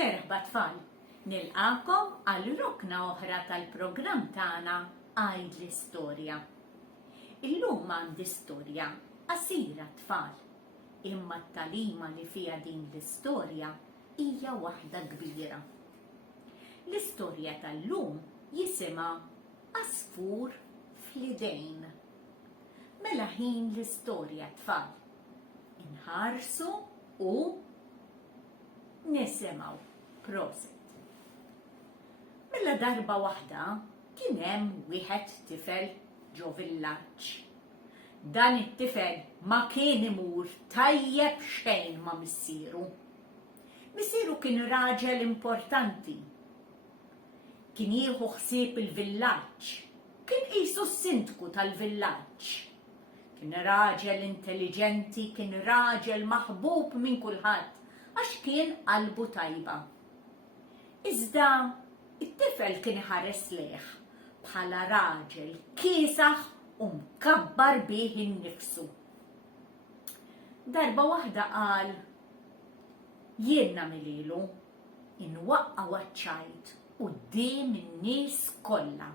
Merħba tfal, nilqakom għal rukna oħra tal-programm tagħna Għid l-istorja. Illum għandi storja qasira tfal, imma t-talima li fiha din l-istorja hija waħda kbira. L-istorja tal-lum jisimha Għasfur fl-idejn. Mela ħin l-istorja tfal. Inħarsu u nisimgħu. Proset. Mela darba waħda kien hemm wieħed tifel ġo villaġġ. Dan it-tifel ma kien imur tajjeb xejn ma' missieru. Missieru kien raġel importanti. Kien jieħu ħsieb il-villaġġ. Kien qisu s-sindku tal-villaġġ. Kien raġel intelligenti, kien raġel maħbub minn kulħadd għax kien qalbu tajba. Iżda it-tifel kien ħares lejh bħala raġel kiesaħ u mkabbar bih innifsu. Darba waħda qal jien nagħmililu inwaqqa waċċajt quddiem in-nies kollha.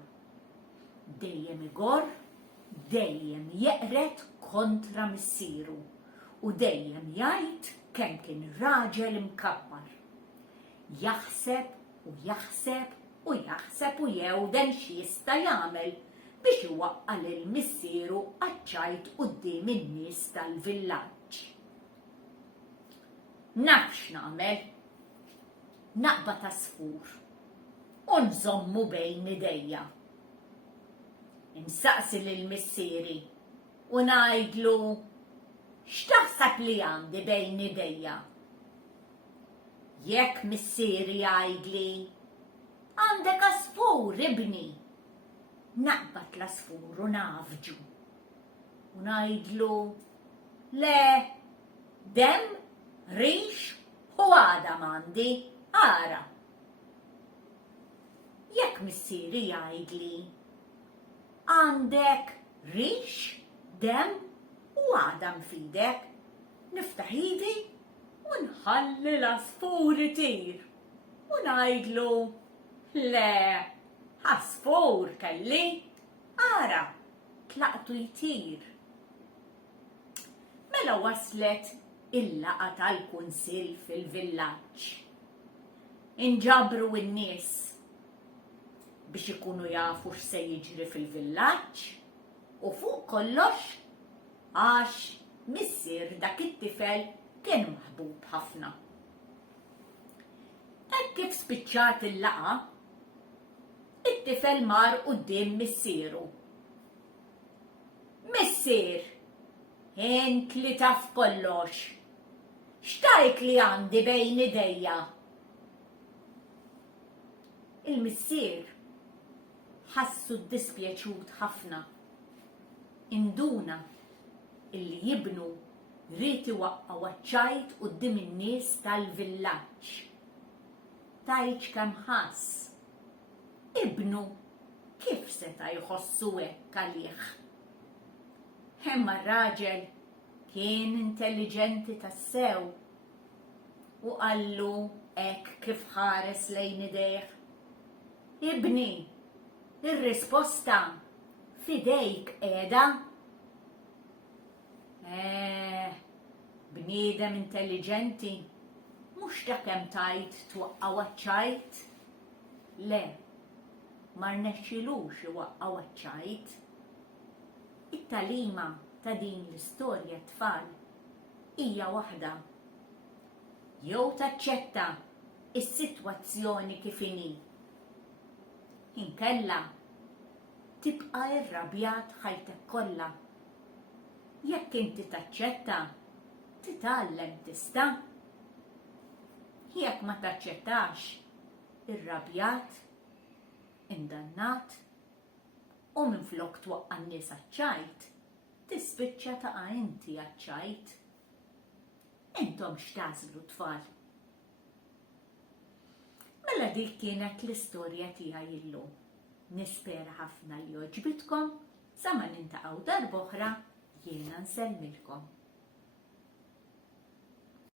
Dejjem igorr, dejjem jeqret kontra missieru u dejjem jgħid kemm kien raġel imkabbar. Jaħseb u jaħseb u jaħseb u jewden x'jista' jagħmel biex iwaqqa' lil missieru għaċċajt quddiem in-nies tal-villaġġ. Naf x'nagħmel. Naqbad għasfur u nżommu bejn idejja. Insaqsi lill-missieri u ngħidlu x'taħseb li għandi bejn idejja? Jekk missieri jgħidli għandek għasfur ibni, naqbad l-għasfur u nafġu. U ngħidlu le, dem, rix u għada m'għandi, ara. Jekk missieri jgħidli għandek rix, dem u għada mfidek, niftaħ idi u nħalli l-għasfur itir. U ngħidlu le, għasfur kelli, ara, tlaqtu jtir. Mela waslet il-laqa tal-kunsill fil-villaġġ. Inġabru n-nies biex ikunu jafu x'se jiġri fil-villaġġ u fuq kollox għax missier dak it-tifel kien maħbub ħafna. Hekk kif spiċċat il-laqa, it-tifel mar quddiem missieru. Missier, int li taf kollox, x'tajt li għandi bejn idejja? Il-missier ħassu d-dispjaċut ħafna. Induna illi jibnu rrid iwaqqa' waċċajt quddiem in-nies tal-villaġġ. Tajġ kemm ħass. Ibnu kif seta' jħossu hekk għalih. Imma r-raġel kien intelligenti tassew u qallu hekk kif ħares lejn idejh. Ibni, ir-risposta fidejk qiegħda. Bniedem intelligenti, mhux dak hemm tajt twaqqa' waċċajt. Le, ma rnexxilux iwaqqa' waċċajt. It-talima ta' din l-istorja tfal hija waħda. Jew taċċetta is-sitwazzjoni kif inhi. Inkella tibqa' irrabjat ħajtek kollha. Jekk inti taċċetta, titgħallem tista'. Jekk ma taċċettax, irrabjat, indannat, u minflok twaqqa' n-nies għaċċajt, tispiċċa taqa' inti għaċċajt. Intom x'tażlu tfal? Mela dik kienet l-istorja tiegħi llum. Nispera ħafna li oġbitkom, sa ma nintaqgħu darb'oħra jiena nsellmilkom.